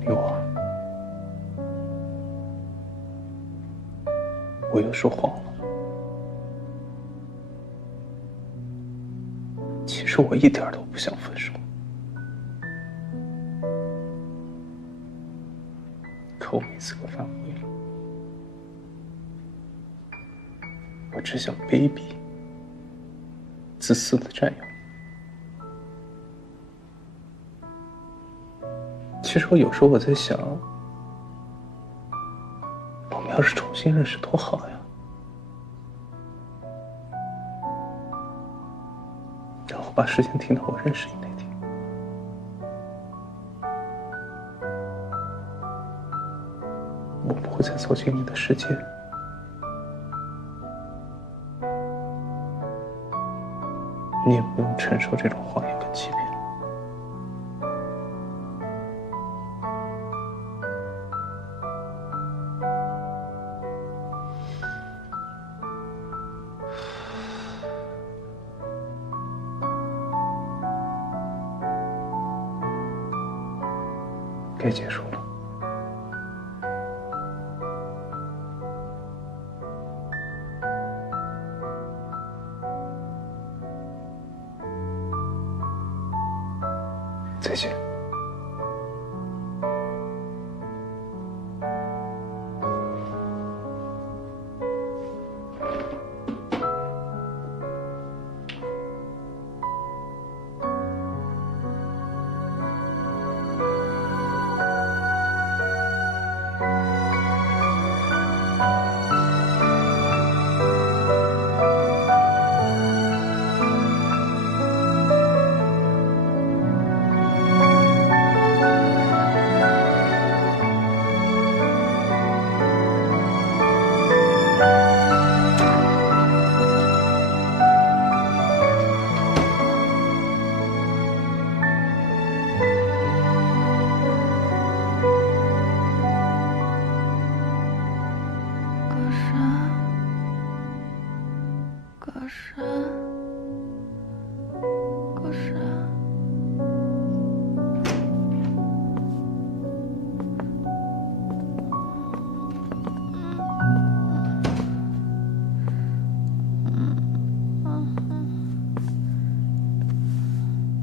李我，我又说谎了。其实我一点都不想分手，可我每次都反悔了。我只想卑鄙、自私的占有。其实有时候我在想，我们要是重新认识多好呀！然后把时间停到我认识你那天。我不会再走进你的世界，你也不用承受这种谎言跟欺骗。该结束了。再见。歌神。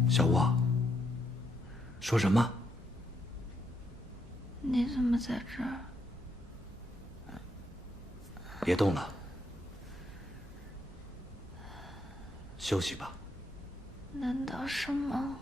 小沃，说什么？你怎么在这儿？别动了，休息吧。难道是梦？